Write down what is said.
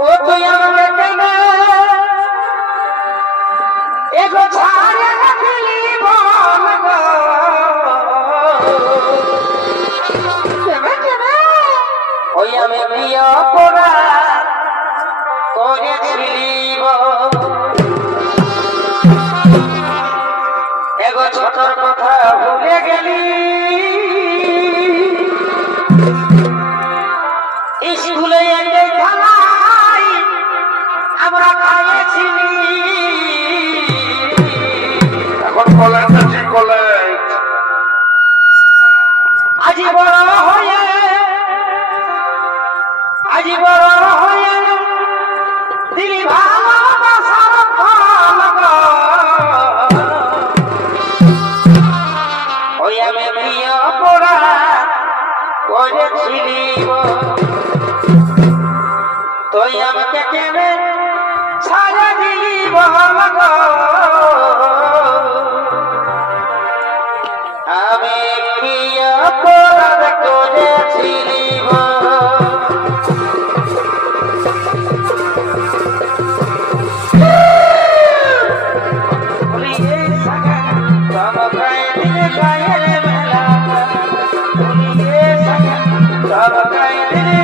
ও তুই আমাকে কেনে এগো ছাড়ে রাখলি বল গো কেনে ওই আমি প্রিয় করা করেছিলি এগো ছোটর কথা ভুলে গেলি স্কুলে খেলাই আমরা খাইয়েছিলি এখন কলেজ আছে কলেজ আজি বড় হয়ে আজি বড় হয়ে দিলি ভালোবাসার ফল গো ওই আমি প্রিয় পড়া করেছিলি তুই আমাকে কেনে ছাড়া দিলি বল গো আমি প্রিয় অপরাধ করেছিলি Bye.